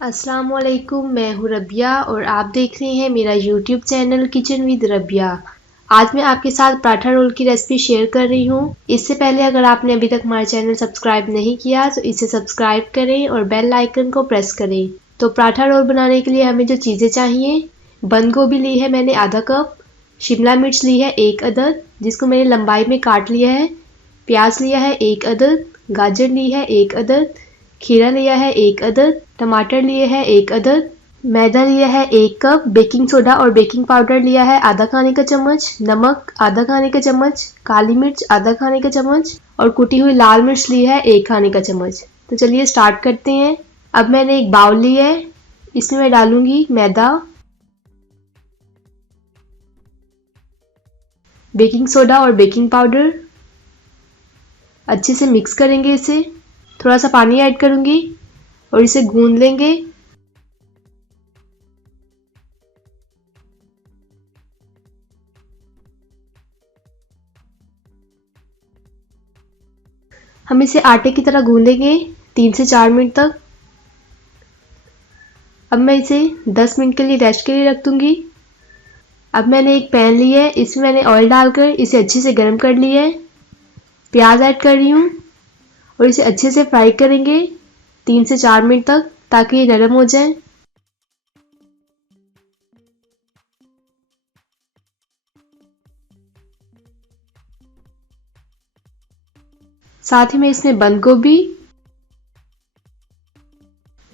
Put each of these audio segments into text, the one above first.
अस्सलाम वालेकुम, मैं हूँ रबिया और आप देख रहे हैं मेरा YouTube channel kitchen with Rabia. आज मैं आपके साथ पराठा रोल की रेसिपी शेयर कर रही हूँ। इससे पहले अगर आपने अभी तक हमारा चैनल सब्सक्राइब नहीं किया तो इसे सब्सक्राइब करें और बेल आइकन को प्रेस करें। तो पराठा रोल बनाने के लिए हमें जो चीज़ें चाहिए, बंद गोभी ली है मैंने आधा कप, शिमला मिर्च ली है 1 अदद जिसको मैंने लंबाई में काट लिया है, प्याज लिया है 1 अदद, गाजर ली है 1 अदद, खीरा लिया है 1 अदद, टमाटर लिए है 1 अदद, मैदा लिया है 1 कप, बेकिंग सोडा और बेकिंग पाउडर लिया है आधा खाने का चम्मच, नमक आधा खाने का चम्मच, काली मिर्च आधा खाने का चम्मच और कुटी हुई लाल मिर्च ली है 1 खाने का चम्मच। तो चलिए स्टार्ट करते हैं। अब मैंने एक बाउल ली है, इसमें मैं डालूंगी मैदा, बेकिंग सोडा और बेकिंग पाउडर। अच्छे से मिक्स करेंगे इसे, थोड़ा सा पानी ऐड करूंगी और इसे गूंद लेंगे। हम इसे आटे की तरह गूंदेंगे 3 से 4 मिनट तक। अब मैं इसे 10 मिनट के लिए रेस्ट के लिए रख दूंगी। अब मैंने एक पैन लिया है, इसमें मैंने ऑयल डालकर इसे अच्छे से गर्म कर लिया है। प्याज ऐड कर रही हूँ और इसे अच्छे से फ्राई करेंगे 3 से 4 मिनट तक ताकि ये नरम हो जाए। साथ ही मैं इसमें बंद गोभी,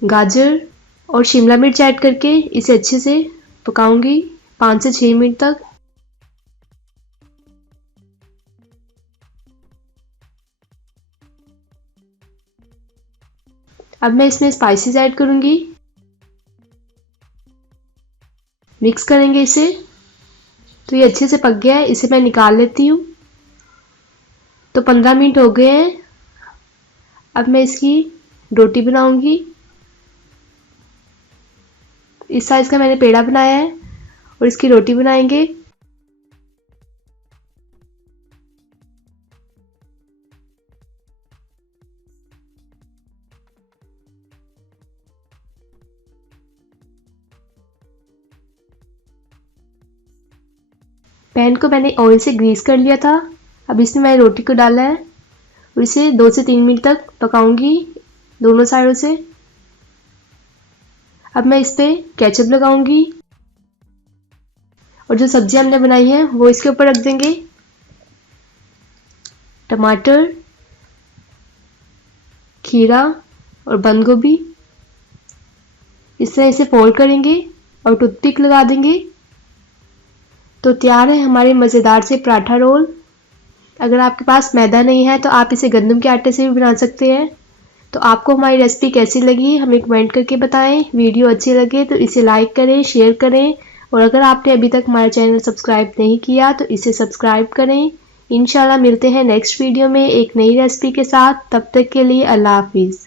गाजर और शिमला मिर्च ऐड करके इसे अच्छे से पकाऊंगी 5 से 6 मिनट तक। अब मैं इसमें स्पाइसेस ऐड करूंगी, मिक्स करेंगे इसे। तो ये अच्छे से पक गया है, इसे मैं निकाल लेती हूँ। तो 15 मिनट हो गए हैं। अब मैं इसकी रोटी बनाऊंगी। इस साइज का मैंने पेड़ा बनाया है और इसकी रोटी बनाएंगे। पैन को मैंने ऑयल से ग्रीस कर लिया था। अब इसमें मैंने रोटी को डाला है और इसे 2 से 3 मिनट तक पकाऊंगी दोनों साइडों से। अब मैं इस पे केचप लगाऊंगी और जो सब्जी हमने बनाई है वो इसके ऊपर रख देंगे। टमाटर, खीरा और बंद गोभी, इस तरह इसे फोल्ड करेंगे और टूथपिक लगा देंगे। तो तैयार है हमारे मज़ेदार से पराठा रोल। अगर आपके पास मैदा नहीं है तो आप इसे गंदम के आटे से भी बना सकते हैं। तो आपको हमारी रेसिपी कैसी लगी हमें कमेंट करके बताएं। वीडियो अच्छी लगे तो इसे लाइक करें, शेयर करें और अगर आपने अभी तक हमारा चैनल सब्सक्राइब नहीं किया तो इसे सब्सक्राइब करें। इंशाल्लाह मिलते हैं नेक्स्ट वीडियो में एक नई रेसिपी के साथ। तब तक के लिए अल्लाह हाफिज़।